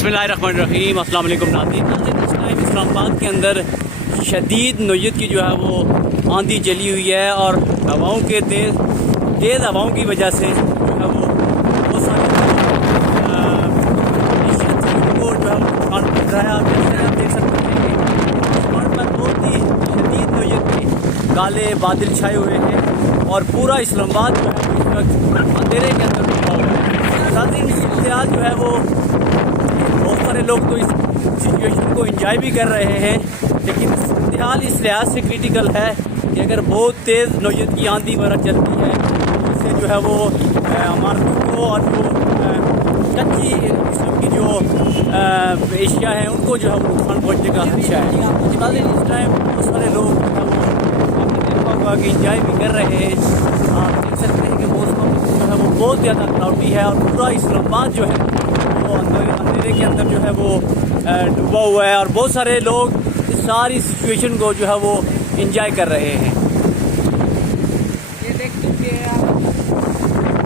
बिस्मिल्लाहिर्रहमानिर्रहीम। अस्सलाम वालेकुम नाज़रीन। इस टाइम इस्लामाबाद के अंदर शदीद नोयत की जो है वो आंधी चली हुई है और हवाओं के तेज़ हवाओं की वजह से जो है वो बहुत सारे को जो है वो नुकसान पहुँच रहा है। आप देख सकते हैं कि पर बहुत ही शदीद नोयत के काले बादल छाए हुए हैं और पूरा इस्लामाबाद जो है वो इस वक्त अंधेरे के अंदर डूबा हुआ है। नाज़रीन, इस जो है वो बहुत सारे लोग तो इस सिचुएशन को एंजॉय भी कर रहे हैं, लेकिन फिलहाल इस लिहाज से क्रिटिकल है कि अगर बहुत तेज़ नोयत की आंधी वगैरह चलती है तो इससे जो है वो इमारतों को और जो कच्ची किस्म की जो एशिया है उनको जो है वो नुकसान पहुँचने का खदशा है। इस टाइम बहुत सारे लोग जो है वो आपने देखा होगा कि इंजॉय भी कर रहे हैं। आप देख सकते हैं कि मौसम जो है वो बहुत ज़्यादा क्लाउडी है और पूरा इस्लामाबाद जो है अंधेरे के अंदर जो है वो डूबा हुआ है और बहुत सारे लोग इस सारी सिचुएशन को जो है वो एंजॉय कर रहे हैं।